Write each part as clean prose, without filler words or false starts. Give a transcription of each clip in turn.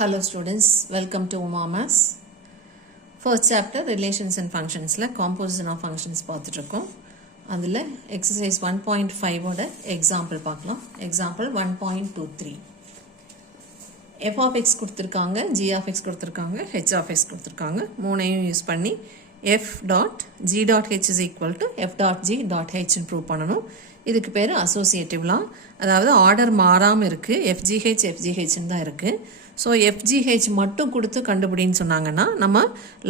Hello students, welcome to Uma Maths. First chapter relations and functions la composition of functions பார்த்துட்டோம். அதில் exercise 1.5 ஓட example பார்க்கலாம். Example 1.23. f of x கொடுத்திருக்காங்க, g of x கொடுத்திருக்காங்க, h of x கொடுத்திருக்காங்க. மூணையும் use பண்ணி f dot g dot h is equal to f dot g dot h prove பண்ணணும். இதுக்கு பேர் அசோசியேட்டிவ் லா. அதாவது ஆர்டர் மாறாமல் இருக்குது, fgh fgh தான் இருக்குது. ஸோ FGH மட்டும் கொடுத்து கண்டுபிடின்னு சொன்னாங்கன்னா நம்ம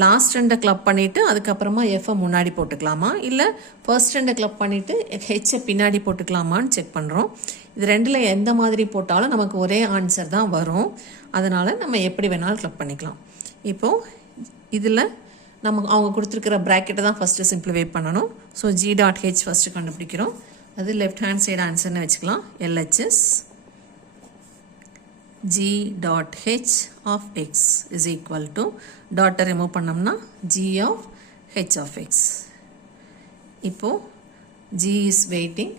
லாஸ்ட் ரெண்டை கிளப் பண்ணிவிட்டு அதுக்கப்புறமா எஃப்ஐ முன்னாடி போட்டுக்கலாமா, இல்லை ஃபர்ஸ்ட் ரெண்டை கிளப் பண்ணிவிட்டு ஹெச்சை பின்னாடி போட்டுக்கலாமான்னு செக் பண்ணுறோம். இது ரெண்டில் எந்த மாதிரி போட்டாலும் நமக்கு ஒரே ஆன்சர் தான் வரும். அதனால் நம்ம எப்படி வேணாலும் கிளப் பண்ணிக்கலாம். இப்போது இதில் நம்ம அவங்க கொடுத்துருக்கிற ப்ராக்கெட்டை தான் ஃபஸ்ட்டு சிம்பிளிஃபை பண்ணணும். So G dot H first கண்டுபிடிக்கிறோம். அது லெஃப்ட் ஹேண்ட் சைடு ஆன்சர்னு வச்சுக்கலாம். LHS g dot h of x is equal to dot remove பண்ணோம்னா g of h of x. இப்போ g is waiting,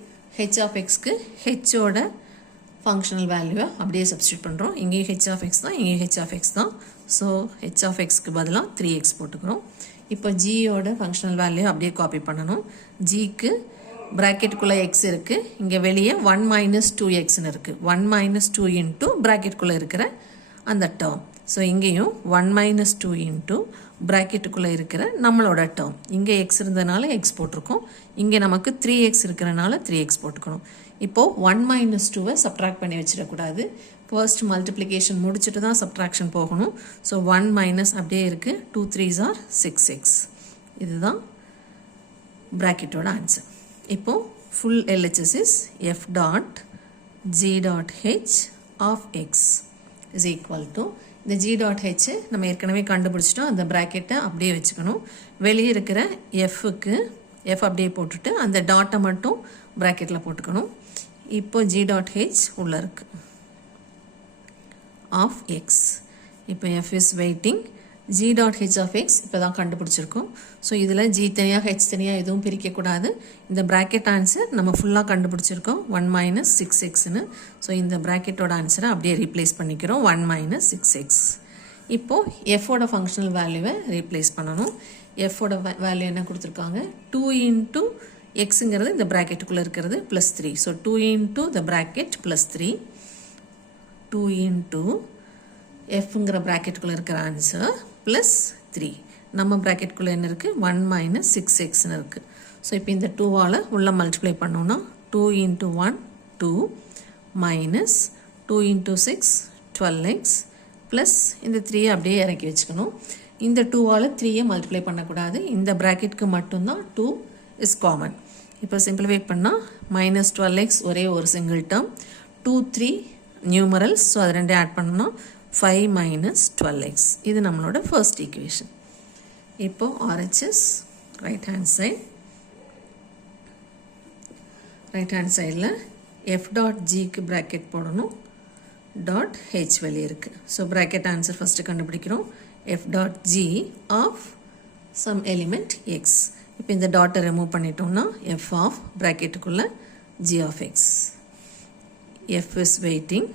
h of x க்கு h ஓட functional value அப்படியே substitute பண்ணுறோம். இங்கே h of x தான், இங்கே h of x தான். ஸோ h of x க்கு பதிலாக 3x போட்டுக்கிறோம். இப்போ g ஓட functional value அப்படியே காப்பி பண்ணணும். g க்கு ப்ராக்கெட்டுக்குள்ளே எக்ஸ் இருக்குது, இங்கே வெளியே 1 minus 2xன்னு இருக்குது. 1 minus 2 into ப்ராக்கெட்டுக்குள்ளே இருக்கிற அந்த டேர்ம். ஸோ இங்கேயும் 1 minus 2 into ப்ராக்கெட்டுக்குள்ளே இருக்கிற நம்மளோட டேர்ம். இங்கே எக்ஸ் இருந்ததுனால எக்ஸ் போட்டிருக்கோம், இங்கே நமக்கு 3x இருக்கிறனால 3x போட்டுக்கணும். இப்போது 1 minus 2வை சப்ட்ராக்ட் பண்ணி வச்சிடக்கூடாது. ஃபர்ஸ்ட் மல்டிப்ளிகேஷன் முடிச்சுட்டு தான் சப்ட்ராக்ஷன் போகணும். ஸோ 1 மைனஸ் அப்படியே இருக்குது, 2 3s are 6x. இதுதான் ப்ராக்கெட்டோட ஆன்சர். இப்போ full LHS is f dot g dot h of x is equal to இந்த g dot h நம்ம ஏற்கனவே கண்டுபிடிச்சிட்டோம். அந்த ப்ராக்கெட்டை அப்படியே வச்சுக்கணும். வெளியே இருக்கிற எஃப்க்கு எஃப் அப்படியே போட்டுட்டு அந்த டாட்டை மட்டும் ப்ராக்கெட்டில் போட்டுக்கணும். இப்போ g dot h உள்ளே இருக்கு of x. இப்போ f is waiting, g dot h of x இப்போ தான் கண்டுபிடிச்சிருக்கோம். ஸோ இதில் g தனியாக h தனியாக எதுவும் பிரிக்கக்கூடாது. இந்த ப்ராக்கெட் ஆன்சர் நம்ம ஃபுல்லாக கண்டுபிடிச்சிருக்கோம் 1 minus 6xன்னு. ஸோ இந்த ப்ராக்கெட்டோட ஆன்சரை அப்படியே ரீப்ளேஸ் பண்ணிக்கிறோம் 1 minus 6x. இப்போது எஃபோட ஃபங்க்ஷனல் வேல்யூவை ரீப்ளேஸ் பண்ணணும். எஃபோட வேல்யூ என்ன கொடுத்துருக்காங்க, 2 into xங்கிறது இந்த ப்ராக்கெட்டுக்குள்ளே இருக்கிறது plus 3. So 2 into the bracket plus 3, 2 into எஃப்ங்கிற ப்ராக்கெட்டுக்குள்ளே இருக்கிற ஆன்சர் ப்ளஸ் 3. நம்ம ப்ராக்கெட்டுக்குள்ளே என்ன இருக்குது, 1 minus 6xன்னு இருக்குது. ஸோ இப்போ இந்த 2வால் உள்ளே மல்டிப்ளை பண்ணோன்னா 2 into 1 2 minus 2 into 6 12x plus இந்த 3 அப்படியே இறக்கி வச்சுக்கணும். இந்த 2வால் 3யை மல்டிப்ளை பண்ணக்கூடாது. இந்த ப்ராக்கெட்டுக்கு மட்டும்தான் 2 இஸ் காமன். இப்போ சிம்பிளிஃபை பண்ணால் மைனஸ் 12x ஒரே ஒரு சிங்கிள் டேர்ம், 2 3 நியூமரல்ஸ். ஸோ அது ரெண்டே ஆட் பண்ணோன்னா 5 minus 12x. இது நம்மளோட ஃபர்ஸ்ட் ஈக்குவேஷன். இப்போ RHS ரைட் ஹேண்ட் சைடில் f டாட் ஜிக்கு ப்ராக்கெட் போடணும், டாட் ஹெச் வெளியே இருக்குது. ஸோ ப்ராக்கெட் ஆன்சர் ஃபஸ்ட்டு கண்டுபிடிக்கிறோம். f dot G of some element X. இப்போ இந்த டாட்டை ரிமூவ் பண்ணிட்டோம்னா f ஆஃப் ப்ராக்கெட்டுக்குள்ளே g of X. f is waiting,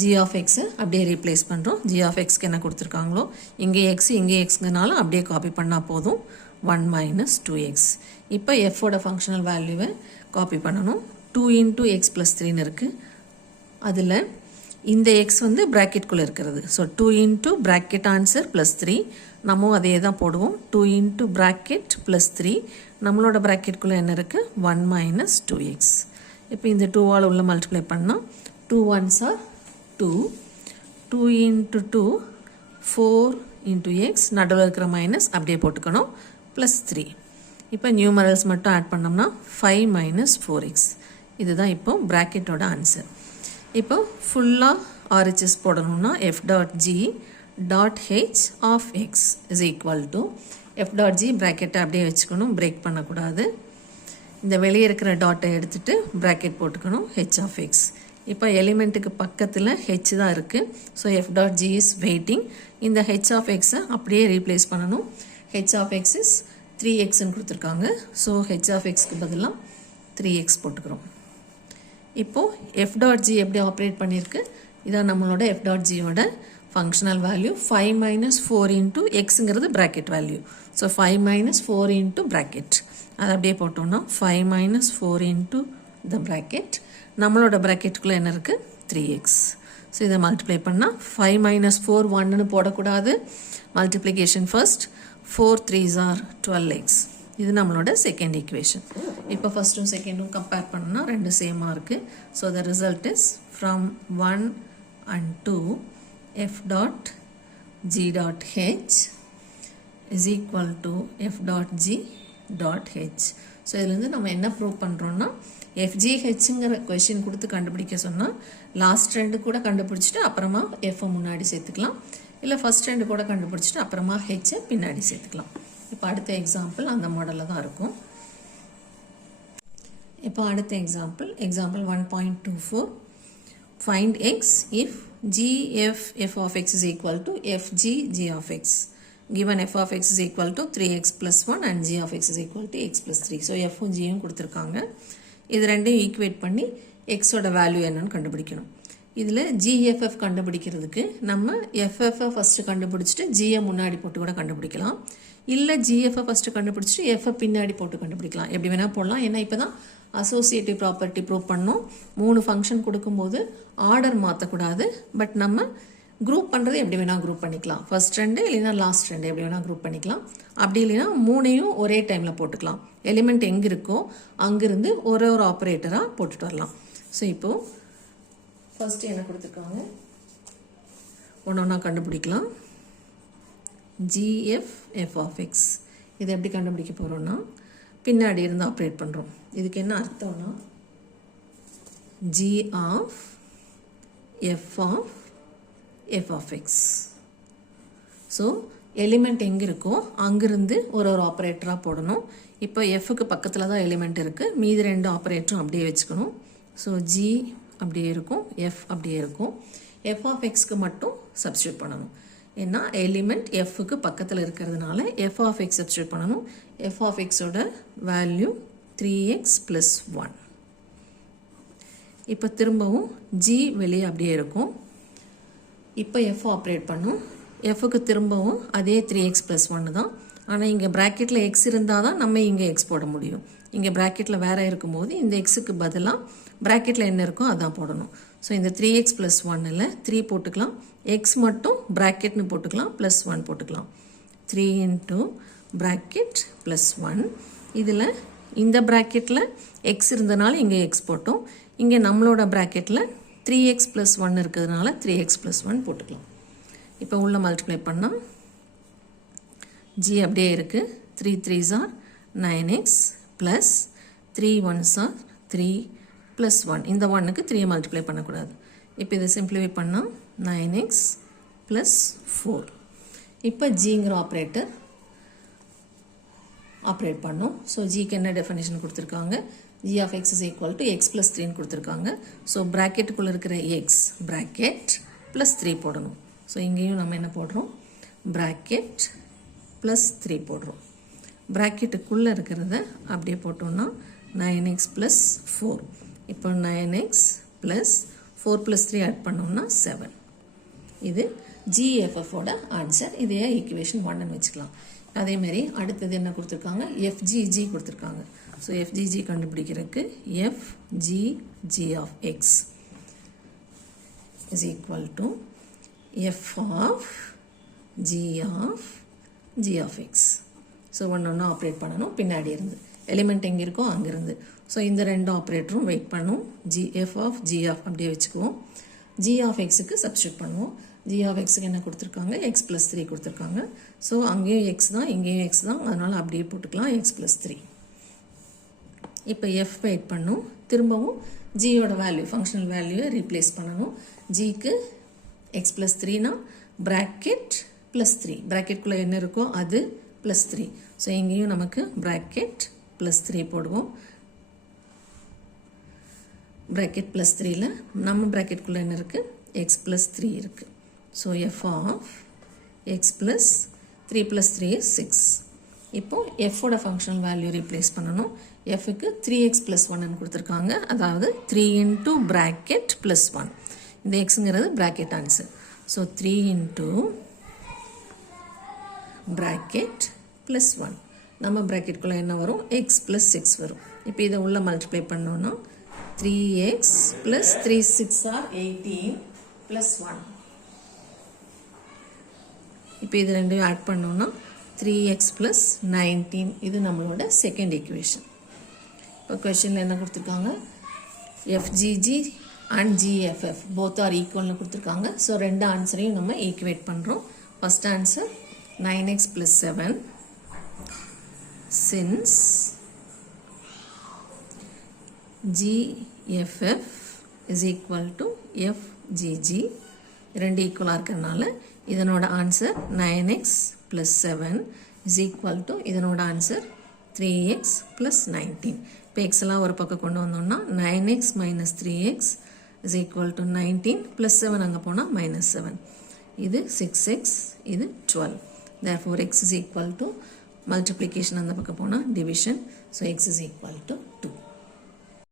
g of x அப்படியே ரீப்ளேஸ் பண்ணுறோம். g of xக்கு என்ன கொடுத்துருக்காங்களோ இங்கே x இங்கே xங்கனாலும் அப்படியே காப்பி பண்ணால் போதும் 1 minus 2x. இப்போ எஃபோட ஃபங்க்ஷனல் வேல்யூவை காப்பி பண்ணணும். 2 into x ப்ளஸ் 3ன்னு இருக்குது. அதில் இந்த x வந்து ப்ராக்கெட்குள்ளே இருக்கிறது. So 2 into bracket answer plus 3, நம்ம அதே தான் போடுவோம். 2 into ப்ராக்கெட் ப்ளஸ் 3, நம்மளோட ப்ராக்கெட்குள்ளே என்ன இருக்குது, 1 minus 2x. இப்போ இந்த 2வால் உள்ள மல்டிப்ளை பண்ணால் 2 1s are 2, 2 into 2 4 into x, நடுவில் இருக்கிற மைனஸ் அப்படியே போட்டுக்கணும் ப்ளஸ் 3. இப்போ நியூமரல்ஸ் மட்டும் ஆட் பண்ணோம்னா 5 minus 4x. இதுதான் இப்போ ப்ராக்கெட்டோட ஆன்சர். இப்போ ஃபுல்லாக RHS போடணும்னா f dot G dot H of X is equal to f dot G ப்ராக்கெட்டை அப்படியே வச்சுக்கணும், பிரேக் பண்ணக்கூடாது. இந்த வெளியே இருக்கிற டாட்டை எடுத்துகிட்டு ப்ராக்கெட் போட்டுக்கணும் h ஆஃப் எக்ஸ். இப்போ எலிமெண்ட்டுக்கு பக்கத்தில் ஹெச் தான் இருக்குது. So f dot G is waiting. இந்த h ஆஃப் எக்ஸை அப்படியே ரீப்ளேஸ் பண்ணணும். h ஆஃப் எக்ஸ் இஸ் 3xன்னு கொடுத்துருக்காங்க. ஸோ h ஆஃப் எக்ஸ்க்கு பதிலாக 3x போட்டுக்கிறோம். இப்போது f டாட் ஜி எப்படி ஆப்ரேட் பண்ணியிருக்கு, இதான் நம்மளோட f டாட் ஜியோட functional value 5 minus 4 into xங்கிறது bracket value. So 5 minus 4 into bracket. அது அப்படியே போட்டோம்னா 5 minus 4 into the bracket. நம்மளோட bracketக்குள்ள என்ன இருக்கு 3x. So இதை multiply பண்ணா 5 minus 4 1ன்னு போடக்கூடாது. Multiplication first. 4 3s are 12x. இது நம்மளோட second equation. இப்போ ஃபர்ஸ்டும் செகண்டும் கம்பேர் பண்ணா ரெண்டு சேமா இருக்கு. So the result is from 1 and 2 f dot g dot h is equal to f dot g dot h. So இதிலிருந்து நம்ம என்ன ப்ரூவ் பண்றோம்னா FGHங்கிற கொஸ்டின் கொடுத்து கண்டுபிடிக்க சொன்னா லாஸ்ட் ரெண்டு கூட கண்டுபிடிச்சிட்டு அப்புறமா f முன்னாடி சேர்த்துக்கலாம். இல்ல ஃபர்ஸ்ட் ரெண்டு கூட கண்டுபிடிச்சிட்டு அப்புறமா h பின்னாடி சேர்த்துக்கலாம். இப்போ அடுத்த எக்ஸாம்பிள் அந்த மாடல்ல தான் இருக்கும். இப்போ அடுத்த example 1.24 find x if f of x is equal to fg g of x. Given f of x is equal to 3x plus 1 and g of x is equal to x plus 3. So f um g உம் கொடுத்திருக்காங்க. இது ரெண்டையும் equate பண்ணி x ஓட value என்னன்னு கண்டுபிடிக்கணும். இதுல GFF கண்டுபிடிக்கிறதுக்கு நம்ம FF ஃபர்ஸ்ட் கண்டுபிடிச்சிட்டு G முன்னாடி போட்டு கூட கண்டுபிடிக்கலாம். இல்ல GF ஃபர்ஸ்ட் கண்டுபிடிச்சிட்டு F பின்னாடி போட்டு கண்டுபிடிக்கலாம். எப்படி வேணா போடலாம். ஏன்னா இப்பதான் அசோசியேட்டிவ் ப்ராப்பர்ட்டி ப்ரூவ் பண்ணோம். மூணு ஃபங்க்ஷன் கொடுக்கும்போது ஆர்டர் மாற்றக்கூடாது. பட் நம்ம குரூப் பண்ணுறது எப்படி வேணால் குரூப் பண்ணிக்கலாம். ஃபர்ஸ்ட் ரெண்டு இல்லைன்னா லாஸ்ட் ரெண்டு எப்படி வேணால் குரூப் பண்ணிக்கலாம். அப்படி இல்லைன்னா மூணையும் ஒரே டைமில் போட்டுக்கலாம். எலிமெண்ட் எங்கே இருக்கோ அங்கிருந்து ஒரு ஆப்ரேட்டராக போட்டுட்டு வரலாம். ஸோ இப்போது ஃபர்ஸ்ட் என்ன கொடுத்துருக்காங்க ஒன்று ஒன்றா கண்டுபிடிக்கலாம். GF of x இதை எப்படி கண்டுபிடிக்க போகிறோம்னா பின்னாடி இருந்து ஆப்ரேட் பண்ணுறோம். இதுக்கு என்ன அர்த்தம்னா G of f of x. So element எங்கே இருக்கோ அங்கிருந்து ஒரு ஆப்ரேட்டராக போடணும். இப்போ எஃப்க்கு பக்கத்தில் தான் எலிமெண்ட் இருக்குது. மீதி ரெண்டு ஆப்ரேட்டரும் அப்படியே வச்சுக்கணும். ஸோ G அப்படியே இருக்கும், F அப்படியே இருக்கும். f of xக்கு மட்டும் சப்ஸ்டியூட் பண்ணணும். ஏன்னா எலிமெண்ட் எஃப்க்கு பக்கத்தில் இருக்கிறதுனால f of x சப்ஸ்டியூட் பண்ணணும். f of xோட வேல்யூ 3x plus 1. இப்போ திரும்பவும் G வெளியே அப்படியே இருக்கும். இப்போ f ஆப்ரேட் பண்ணும். fக்கு திரும்பவும் அதே 3x plus 1 தான். ஆனால் இங்கே ப்ராக்கெட்டில் x இருந்தால் தான் நம்ம இங்கே x போட முடியும். இங்கே ப்ராக்கெட்டில் வேற இருக்கும்போது இந்த xக்கு பதிலாக ப்ராக்கெட்டில் என்ன இருக்கோ அதான் போடணும். ஸோ இந்த 3x plus 1ல் 3 போட்டுக்கலாம். x மட்டும் ப்ராக்கெட்னு போட்டுக்கலாம், ப்ளஸ் 1 போட்டுக்கலாம். 3 into bracket plus 1. இதில் இந்த ப்ராக்கெட்டில் x இருந்தனால இங்கே x போட்டோம். இங்கே நம்மளோட ப்ராக்கெட்டில் 3x plus 1 இருக்கிறதுனால 3x plus 1 போட்டுக்கலாம். இப்போ உள்ள மல்டிப்ளை பண்ணால் G அப்படியே இருக்குது. 3 3s are 9x plus 3 1s are 3 plus 1. இந்த 1க்கு 3 மல்டிப்ளை பண்ணக்கூடாது. இப்போ இதை சிம்பிளிஃபை பண்ணால் 9x plus 4. இப்போ ஜிங்கிற ஆப்ரேட்டர் ஆப்ரேட் பண்ணும். ஸோ ஜிக்கு என்ன டெஃபினேஷன் கொடுத்துருக்காங்க? g of x is equal to x plus 3 கொடுத்துருக்காங்க. ஸோ ப்ராக்கெட்டுக்குள்ளே இருக்கிற x ப்ராக்கெட் plus 3 போடணும். ஸோ இங்கேயும் நம்ம என்ன போடுறோம்? ப்ராக்கெட் plus 3 போடுறோம். ப்ராக்கெட்டுக்குள்ளே இருக்கிறத அப்படியே போட்டோம்னா 9x plus 4. இப்போ 9x plus 4 plus 3 ஆட் பண்ணோம்னா 7. இது GFFோட ஆன்சர். இதையே ஈக்குவேஷன் 1ன்னு வச்சுக்கலாம். அதேமாரி அடுத்தது என்ன கொடுத்துருக்காங்க? FGG கொடுத்துருக்காங்க. ஸோ FGG கண்டுபிடிக்கிறதுக்கு FGG of x is equal to f of g of x. So ஒன்று ஆப்ரேட் பண்ணணும் பின்னாடி இருந்து. எலிமெண்ட் எங்கே இருக்கோ அங்கிருந்து. ஸோ இந்த ரெண்டு ஆப்ரேட்டரும் வெயிட் பண்ணும். f of g of அப்படியே வச்சுக்குவோம். g of xக்கு சப்ஸ்டியூட் பண்ணுவோம். g of xக்கு என்ன கொடுத்துருக்காங்க? x plus 3 கொடுத்துருக்காங்க. ஸோ அங்கேயும் x தான் இங்கேயும் x தான், அதனால் அப்படியே போட்டுக்கலாம் x plus 3. இப்போ f வெயிட் பண்ணும். திரும்பவும் ஜியோட வேல்யூ ஃபங்க்ஷனல் வேல்யூவை ரீப்ளேஸ் பண்ணணும். ஜிக்கு x plus 3னா ப்ராக்கெட் plus 3. ப்ராக்கெட்குள்ளே என்ன இருக்கோ அது plus 3. ஸோ இங்கேயும் நமக்கு ப்ராக்கெட் plus 3 போடுவோம். ப்ராக்கெட் plus 3ல நம்ம ப்ராக்கெட்குள்ளே என்ன இருக்குது? x plus 3 இருக்குது. So f of x plus 3 plus 3 is 6. இப்போ fோட ஃபங்க்ஷனல் வேல்யூ ரீப்ளேஸ் பண்ணணும். fக்கு 3x plus 1ன்னு கொடுத்துருக்காங்க. அதாவது 3 into bracket plus 1. இந்த xங்கிறது bracket answer. So 3 into bracket plus 1. நம்ம bracketக்குள்ள என்ன வரும்? x plus 6 வரும். இப்போ இதை உள்ள multiply பண்ணோம்னா 3x plus 3 6 are 18 plus 1. இப்போ இது ரெண்டையும் ஆட் பண்ணோம்னா 3x plus 19. இது நம்மளோட செகண்ட் ஈக்குவேஷன். இப்போ கொஸ்டினில் என்ன கொடுத்துருக்காங்க? FGG and GFF both are equal னு கொடுத்துருக்காங்க. ஸோ ரெண்டு ஆன்சரையும் நம்ம ஈக்குவேட் பண்ணுறோம். First answer 9x plus 7 since GFF is equal to FGG ரெண்டு ஈக்குவலாக இருக்கிறதுனால இதனோட answer 9x plus 7 is equal to இதனோட ஆன்சர் 3x plus 19. இப்போ எக்ஸ்லாம் ஒரு பக்கம் கொண்டு வந்தோம்னா 9x minus 3x is equal to 19 plus 7 அங்கே போனால் minus 7. இது 6x, இது 12. Therefore, x is equal to multiplication அந்த பக்கம் போனால் division. So, x is equal to